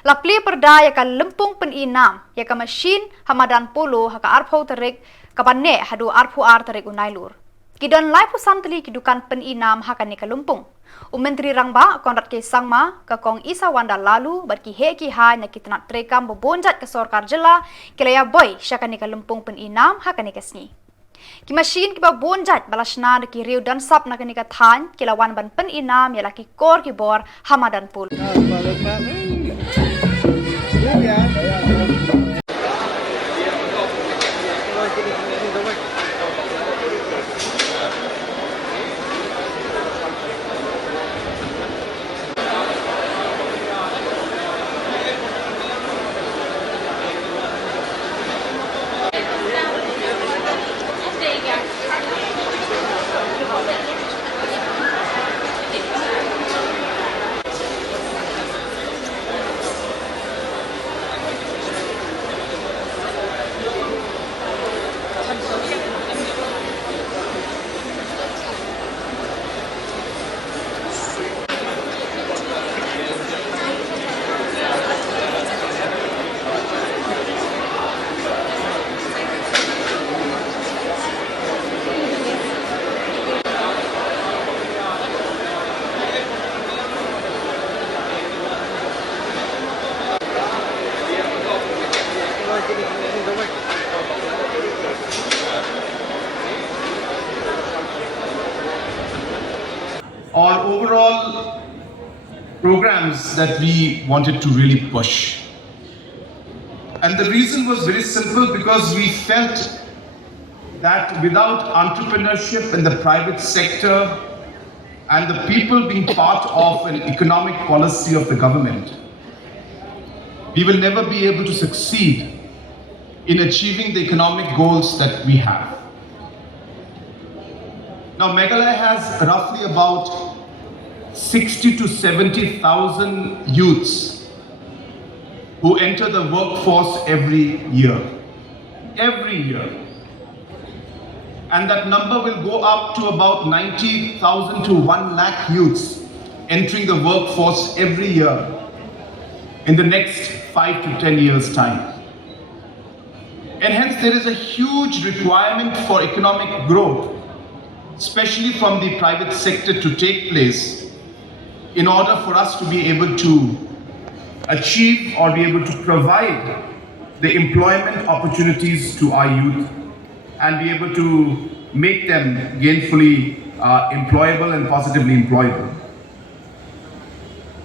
Lapli perda yaka Lympung Pyni-Nam yaka mesin hamadan Polo haka arpau terik kapanne hadu arpu ar terik unailur. Kidon lai pusanteli kidukan Pyni-Nam haka nika Lympung. Menteri Rangba Konrad K. Sangma kakong isa wanda lalu bat ki he ki ha na kitna trekam bobonjat ke sorkar jela kilaya boy syaka nika Lympung Pyni-Nam haka nika sni. Ki mesin ki bonjat balasna ki riu dan sap na nika than kilawan ban Pyni-Nam yala ki kor ki bor hamadan Polo. Or overall programs that we wanted to really push. And the reason was very simple, because we felt that without entrepreneurship in the private sector and the people being part of an economic policy of the government, we will never be able to succeed in achieving the economic goals that we have. Now, Meghalaya has roughly about 60 to 70,000 youths who enter the workforce every year. Every year. And that number will go up to about 90,000 to 1 lakh youths entering the workforce every year in the next 5 to 10 years' time. And hence there is a huge requirement for economic growth, especially from the private sector, to take place in order for us to be able to achieve or be able to provide the employment opportunities to our youth and be able to make them gainfully employable and positively employable.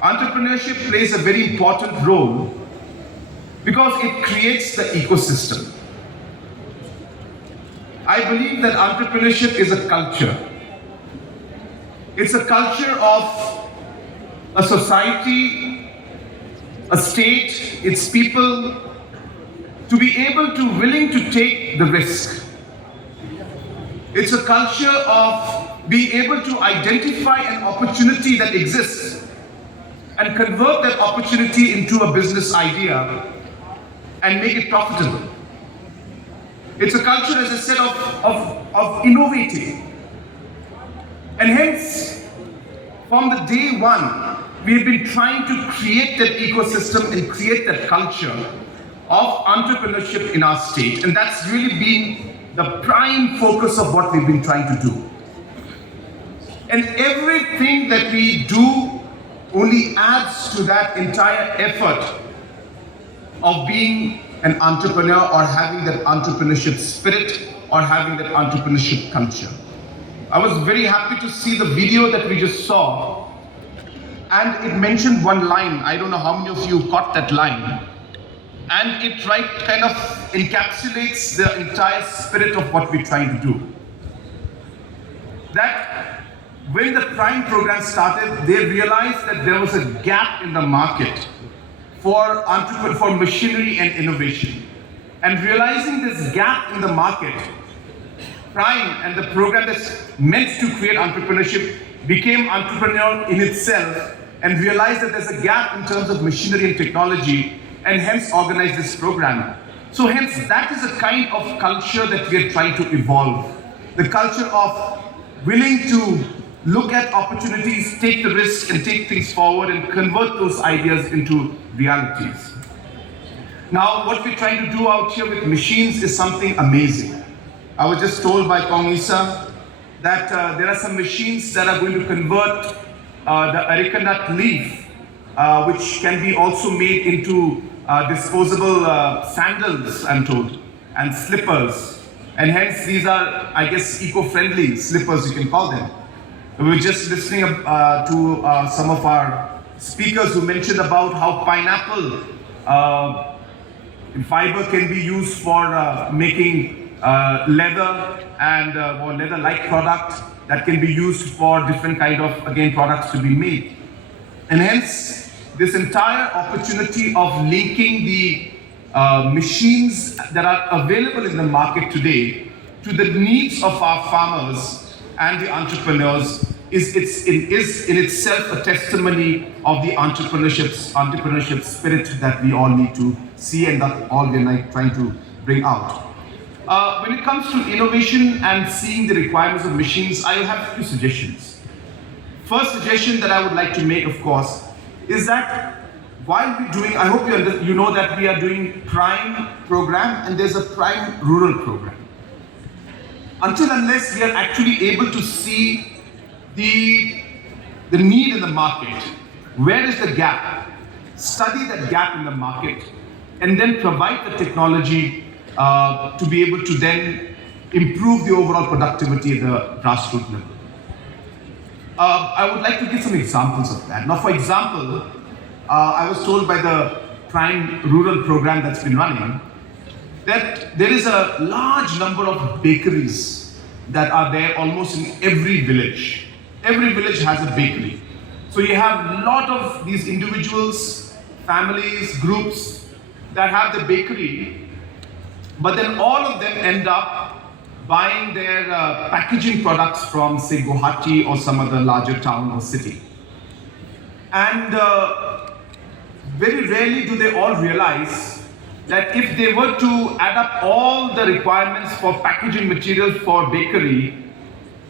Entrepreneurship plays a very important role because it creates the ecosystem. I believe that entrepreneurship is a culture. It's a culture of a society, a state, its people, to be able to willing to take the risk. It's a culture of being able to identify an opportunity that exists and convert that opportunity into a business idea and make it profitable. It's a culture, as I said, of innovating. And hence, from the day one, we've been trying to create that ecosystem and create that culture of entrepreneurship in our state. And that's really been the prime focus of what we've been trying to do. And everything that we do only adds to that entire effort of being an entrepreneur or having that entrepreneurship spirit or having that entrepreneurship culture. I was very happy to see the video that we just saw, and it mentioned one line. I don't know how many of you caught that line. And it kind of encapsulates the entire spirit of what we're trying to do. That when the Prime program started, they realized that there was a gap in the market for machinery and innovation. And realizing this gap in the market, Prime and the program that's meant to create entrepreneurship became entrepreneurial in itself and realized that there's a gap in terms of machinery and technology, and hence organized this program. So hence that is a kind of culture that we are trying to evolve. The culture of willing to look at opportunities, take the risk, and take things forward and convert those ideas into realities. Now, what we're trying to do out here with machines is something amazing. I was just told by Kongisa that there are some machines that are going to convert the areca nut leaf, which can be also made into disposable sandals, I'm told, and slippers. And hence, these are, I guess, eco-friendly slippers, you can call them. We were just listening to some of our speakers who mentioned about how pineapple fiber can be used for making leather and or leather-like product that can be used for different kind of, again, products to be made. And hence, this entire opportunity of linking the machines that are available in the market today to the needs of our farmers and the entrepreneurs is in itself a testimony of the entrepreneurship spirit that we all need to see and that all we're trying to bring out. When it comes to innovation and seeing the requirements of machines, I have a few suggestions. First suggestion that I would like to make, of course, is that while we're doing, I hope you know that we are doing Prime program and there's a Prime Rural program. Until unless we are actually able to see the need in the market, where is the gap, study that gap in the market, and then provide the technology to be able to then improve the overall productivity at the grassroots level. I would like to give some examples of that. Now, for example, I was told by the Prime Rural program that's been running that there is a large number of bakeries that are there almost in every village. Every village has a bakery. So you have a lot of these individuals, families, groups that have the bakery, but then all of them end up buying their packaging products from, say, Guwahati or some other larger town or city. And very rarely do they all realize that if they were to add up all the requirements for packaging materials for bakery,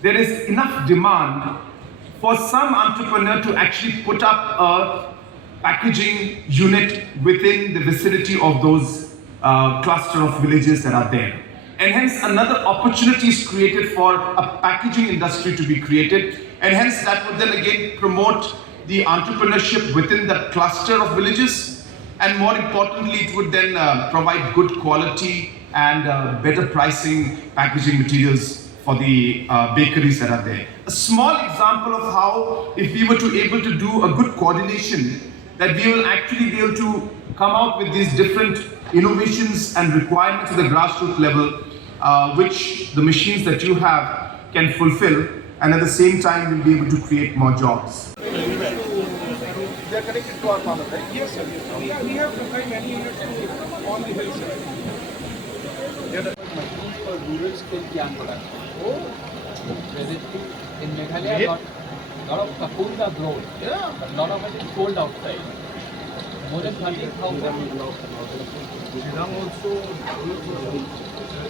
there is enough demand for some entrepreneur to actually put up a packaging unit within the vicinity of those cluster of villages that are there. And hence another opportunity is created for a packaging industry to be created, and hence that would then again promote the entrepreneurship within that cluster of villages, and more importantly, it would then provide good quality and better pricing packaging materials for the bakeries that are there. A small example of how, if we were to able to do a good coordination, that we will actually be able to come out with these different innovations and requirements at the grassroots level, which the machines that you have can fulfill, and at the same time we'll be able to create more jobs. They are connected to our farmers, right? Yes, sir. We have supplied many units to all the hills, sir. Machines for rural scale yarn production. Presently in Meghalaya, lot of cocoons are grown, but a lot of it is sold outside. More than 30,000. Shillong also,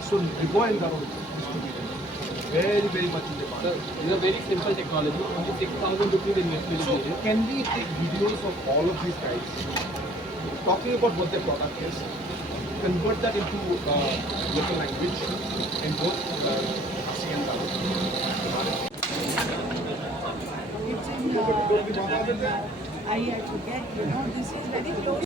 so Riboil are very much in demand. So it's a very simple technology. Only 6,000 rupees investment is So needed. can we take videos of all of these guys talking about what their product is, convert that into local language in both Asi and Tamil? It's in I forget, this is very close.